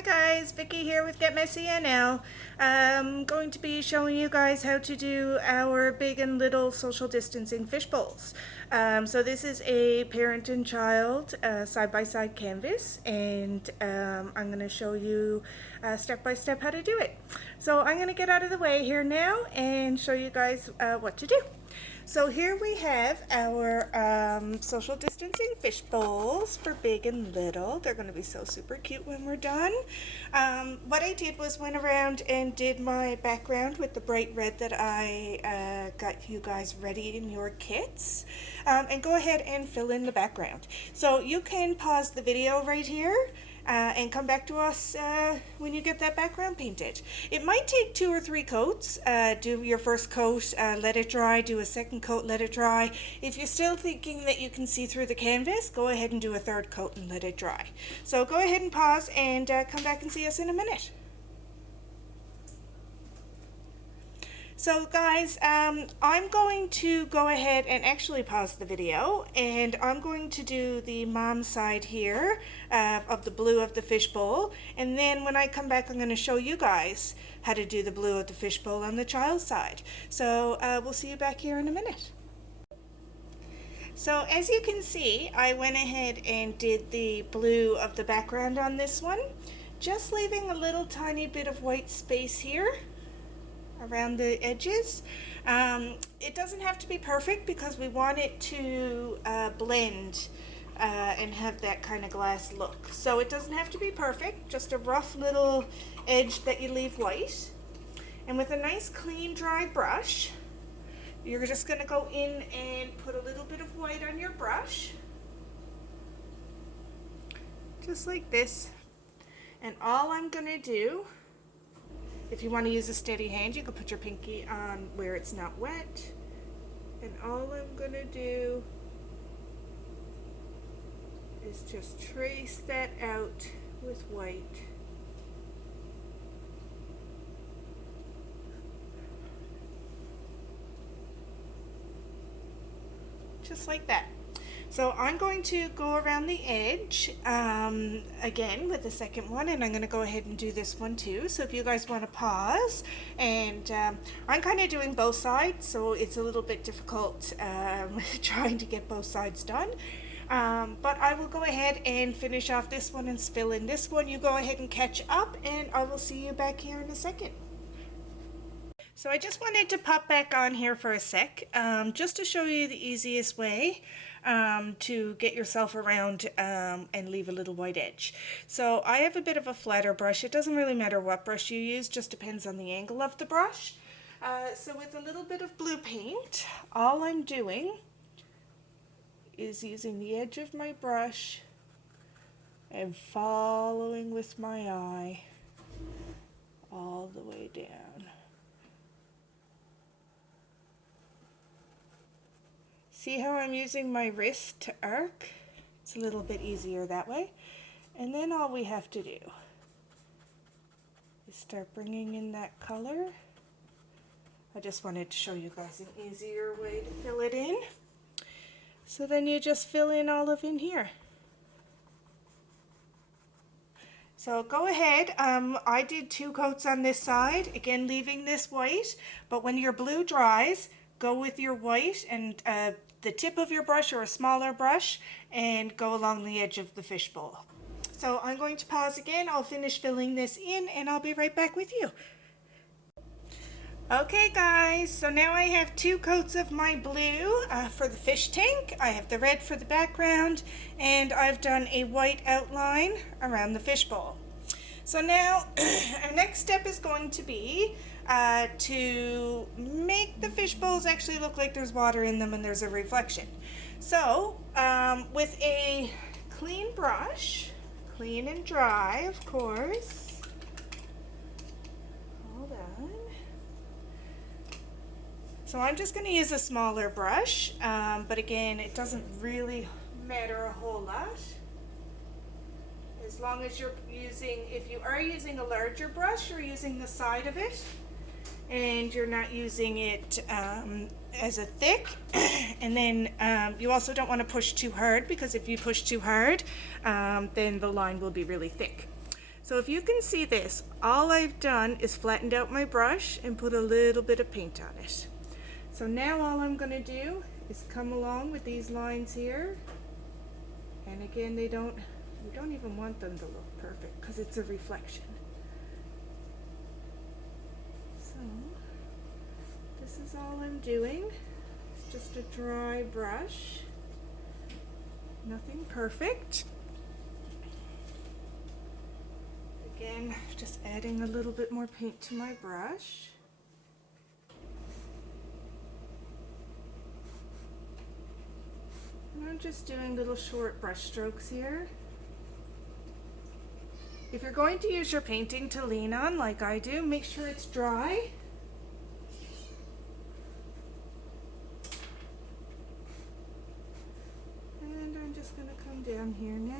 Hi guys, Vicky here with Get Messy NL. I'm going to be showing you guys how to do our big and little social distancing fish bowls. So this is a parent and child side-by-side canvas, and I'm going to show you step by step how to do it. So I'm going to get out of the way here now and show you guys what to do. So here we have our social distancing fish bowls for big and little. They're going to be so super cute when we're done. What I did was went around and did my background with the bright red that I got you guys ready in your kits. And go ahead and fill in the background. So you can pause the video right here. And come back to us when you get that background painted. It might take 2 or 3 coats. Do your first coat, let it dry, do a second coat, let it dry. If you're still thinking that you can see through the canvas, go ahead and do a third coat and let it dry. So go ahead and pause and come back and see us in a minute. So guys, I'm going to go ahead and actually pause the video, and I'm going to do the mom side here of the blue of the fishbowl, and then when I come back I'm going to show you guys how to do the blue of the fishbowl on the child side. So we'll see you back here in a minute. So as you can see, I went ahead and did the blue of the background on this one, just leaving a little tiny bit of white space here around the edges. It doesn't have to be perfect because we want it to blend and have that kind of glass look. So it doesn't have to be perfect, just a rough little edge that you leave white. And with a nice clean dry brush, you're just going to go in and put a little bit of white on your brush, just like this. And all I'm going to do, if you want to use a steady hand, you can put your pinky on where it's not wet. And all I'm going to do is just trace that out with white. Just like that. So I'm going to go around the edge again with the second one, and I'm going to go ahead and do this one too. So if you guys want to pause, and I'm kind of doing both sides, so it's a little bit difficult trying to get both sides done. But I will go ahead and finish off this one and fill in this one. You go ahead and catch up, and I will see you back here in a second. So I just wanted to pop back on here for a sec, just to show you the easiest way to get yourself around and leave a little white edge. So I have a bit of a flatter brush. It doesn't really matter what brush you use, just depends on the angle of the brush. So with a little bit of blue paint, all I'm doing is using the edge of my brush and following with my eye all the way down. See how I'm using my wrist to arc? It's a little bit easier that way. And then all we have to do is start bringing in that color. I just wanted to show you guys an easier way to fill it in. So then you just fill in all of in here. So go ahead, I did 2 coats on this side, again leaving this white, but when your blue dries, go with your white and the tip of your brush or a smaller brush and go along the edge of the fishbowl. So I'm going to pause again. I'll finish filling this in and I'll be right back with you. Okay guys, so now I have 2 coats of my blue for the fish tank. I have the red for the background, and I've done a white outline around the fishbowl. So now our next step is going to be to make the fish bowls actually look like there's water in them and there's a reflection. So with a clean brush, clean and dry of course, hold on. So I'm just going to use a smaller brush, but again it doesn't really matter a whole lot. As long as you're using, if you are using a larger brush, you're using the side of it and you're not using it as a thick. And then you also don't want to push too hard, because if you push too hard, then the line will be really thick. So if you can see this, all I've done is flattened out my brush and put a little bit of paint on it. So now all I'm going to do is come along with these lines here. And again, you don't even want them to look perfect because it's a reflection. So this is all I'm doing. It's just a dry brush. Nothing perfect. Again, just adding a little bit more paint to my brush. And I'm just doing little short brush strokes here. If you're going to use your painting to lean on like I do, make sure it's dry. And I'm just going to come down here now.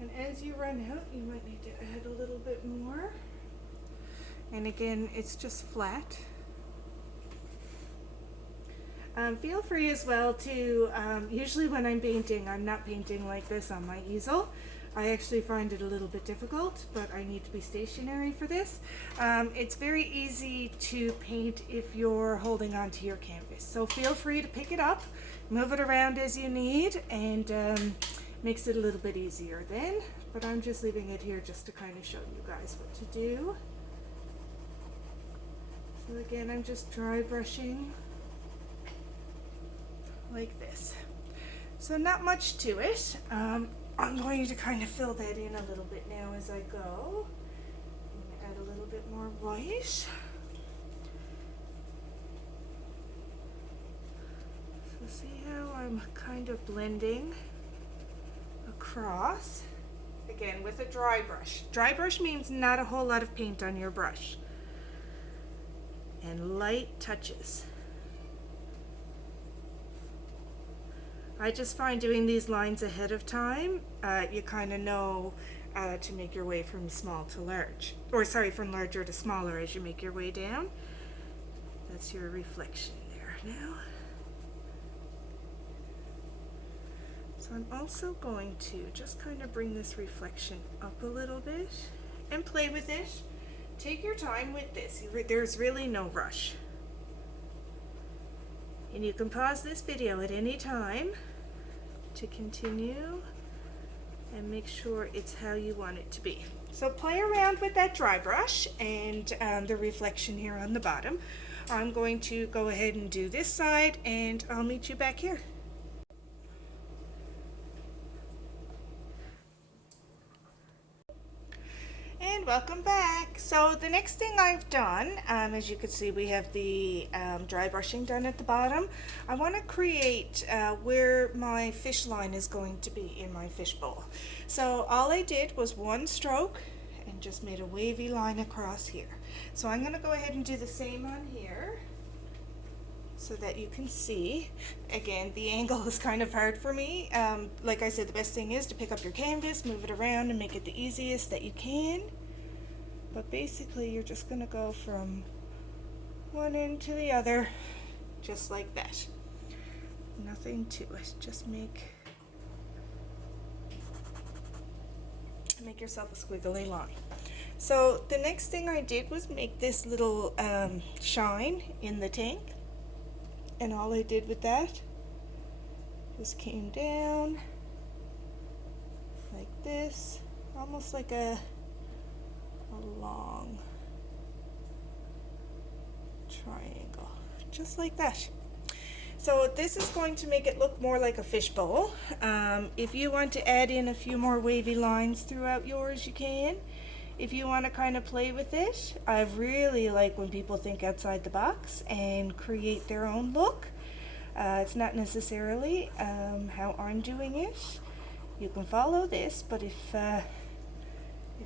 And as you run out, you might need to add a little bit more. And again, it's just flat. Feel free as well to, usually when I'm painting, I'm not painting like this on my easel. I actually find it a little bit difficult, but I need to be stationary for this. It's very easy to paint if you're holding onto your canvas. So feel free to pick it up, move it around as you need, and makes it a little bit easier then. But I'm just leaving it here just to kind of show you guys what to do. So again, I'm just dry brushing like this. So not much to it. I'm going to kind of fill that in a little bit now as I go. I'm going to add a little bit more white. So see how I'm kind of blending across. Again, with a dry brush. Dry brush means not a whole lot of paint on your brush. And light touches. I just find doing these lines ahead of time, you kind of know to make your way from small to large. Or sorry, from larger to smaller as you make your way down. That's your reflection there now. So I'm also going to just kind of bring this reflection up a little bit and play with it. Take your time with this. There's really no rush. And you can pause this video at any time to continue and make sure it's how you want it to be. So play around with that dry brush and the reflection here on the bottom. I'm going to go ahead and do this side and I'll meet you back here. And welcome back. So the next thing I've done, as you can see, we have the dry brushing done at the bottom. I want to create where my fish line is going to be in my fish bowl. So all I did was one stroke and just made a wavy line across here. So I'm going to go ahead and do the same on here so that you can see. Again, the angle is kind of hard for me. Like I said, the best thing is to pick up your canvas, move it around, and make it the easiest that you can. But basically, you're just going to go from one end to the other, just like that. Nothing to it. Just make yourself a squiggly line. So the next thing I did was make this little shine in the tank. And all I did with that was came down like this, almost like a long triangle, just like that. So this is going to make it look more like a fish bowl. If you want to add in a few more wavy lines throughout yours, you can. If you want to kind of play with it, I really like when people think outside the box and create their own look. It's not necessarily how I'm doing it. You can follow this, but if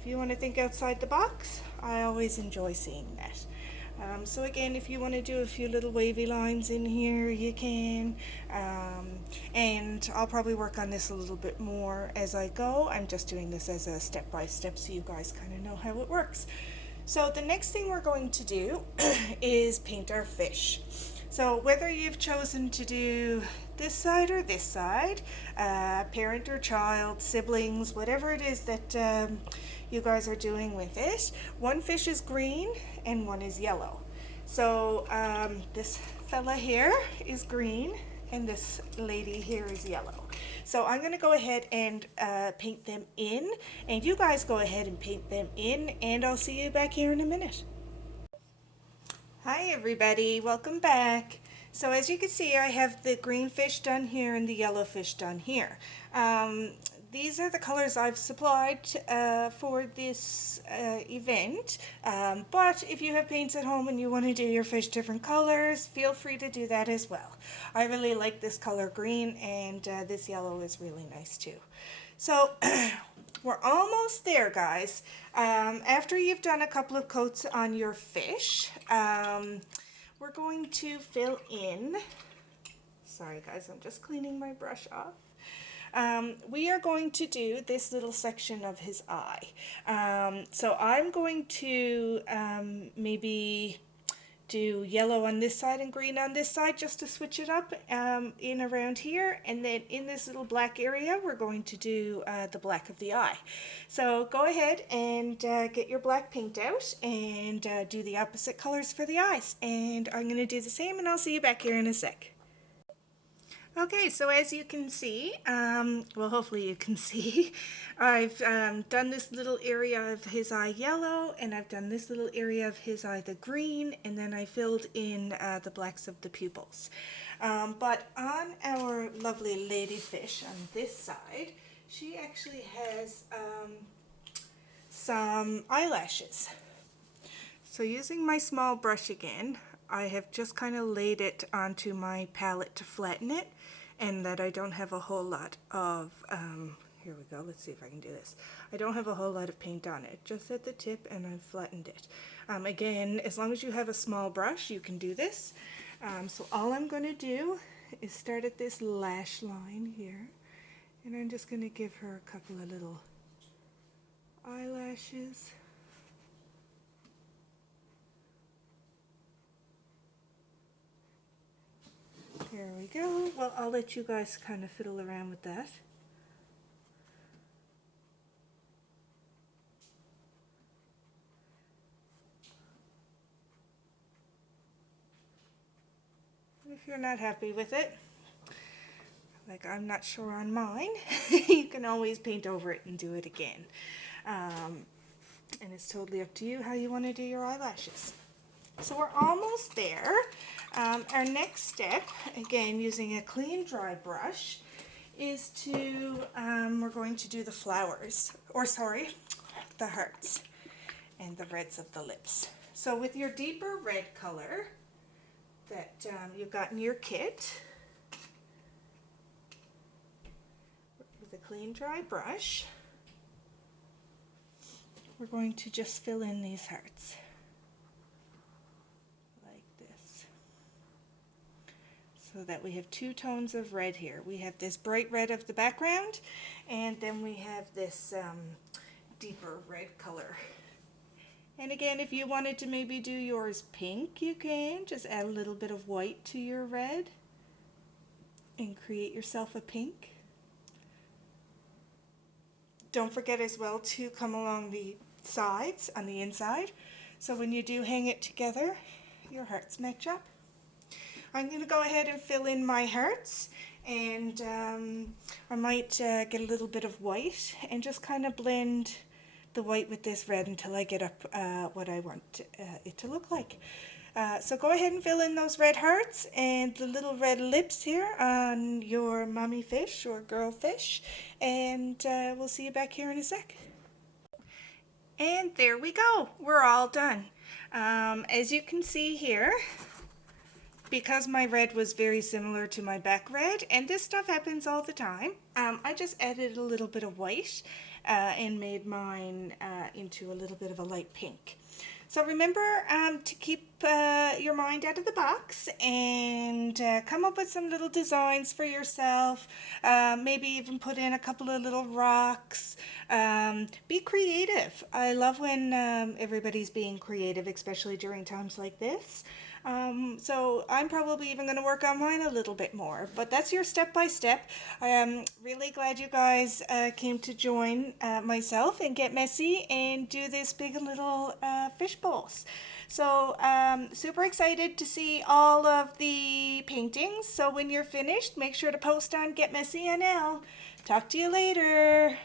you want to think outside the box, I always enjoy seeing that. So again, if you want to do a few little wavy lines in here, you can. And I'll probably work on this a little bit more as I go. I'm just doing this as a step-by-step so you guys kind of know how it works. So the next thing we're going to do is paint our fish. So whether you've chosen to do this side or this side, parent or child, siblings, whatever it is that you guys are doing with it, one fish is green and one is yellow. So this fella here is green and this lady here is yellow. So I'm going to go ahead and paint them in, and you guys go ahead and paint them in, and I'll see you back here in a minute. Hi everybody, welcome back. So as you can see, I have the green fish done here and the yellow fish done here. These are the colors I've supplied for this event, but if you have paints at home and you want to do your fish different colors, feel free to do that as well. I really like this color green, and this yellow is really nice too. So we're almost there, guys. After you've done a couple of coats on your fish, we're going to fill in, sorry guys, I'm just cleaning my brush off. We are going to do this little section of his eye. So I'm going to maybe do yellow on this side and green on this side just to switch it up in around here, and then in this little black area we're going to do the black of the eye. So go ahead and get your black paint out and do the opposite colors for the eyes, and I'm going to do the same, and I'll see you back here in a sec. Okay, so as you can see, well hopefully you can see, I've done this little area of his eye yellow, and I've done this little area of his eye the green, and then I filled in the blacks of the pupils. But on our lovely ladyfish on this side, she actually has some eyelashes. So using my small brush again, I have just kind of laid it onto my palette to flatten it, and that I don't have a whole lot of, here we go, let's see if I can do this. I don't have a whole lot of paint on it, just at the tip, and I've flattened it. Again, as long as you have a small brush, you can do this. So all I'm going to do is start at this lash line here, and I'm just going to give her a couple of little eyelashes. There we go. Well, I'll let you guys kind of fiddle around with that. If you're not happy with it, like I'm not sure on mine, you can always paint over it and do it again. And it's totally up to you how you want to do your eyelashes. So we're almost there. Our next step, again using a clean dry brush, is to, we're going to do the flowers, or sorry, the hearts and the reds of the lips. So with your deeper red color that you've got in your kit, with a clean dry brush, we're going to just fill in these hearts. So that we have two tones of red here. We have this bright red of the background, and then we have this deeper red color. And again, if you wanted to maybe do yours pink, you can just add a little bit of white to your red and create yourself a pink. Don't forget as well to come along the sides on the inside, so when you do hang it together, your hearts match up. I'm going to go ahead and fill in my hearts, and I might get a little bit of white and just kind of blend the white with this red until I get up what I want it to look like. So go ahead and fill in those red hearts and the little red lips here on your mommy fish or girl fish, and we'll see you back here in a sec. And there we go, we're all done. As you can see here, because my red was very similar to my back red, and this stuff happens all the time, I just added a little bit of white and made mine into a little bit of a light pink. So remember to keep your mind out of the box and come up with some little designs for yourself. Maybe even put in a couple of little rocks. Be creative. I love when everybody's being creative, especially during times like this. So I'm probably even going to work on mine a little bit more. But that's your step by step. I am really glad you guys came to join myself and Get Messy and do this big and little fish bowls. So super excited to see all of the paintings. So when you're finished, make sure to post on Get Messy NL. Talk to you later.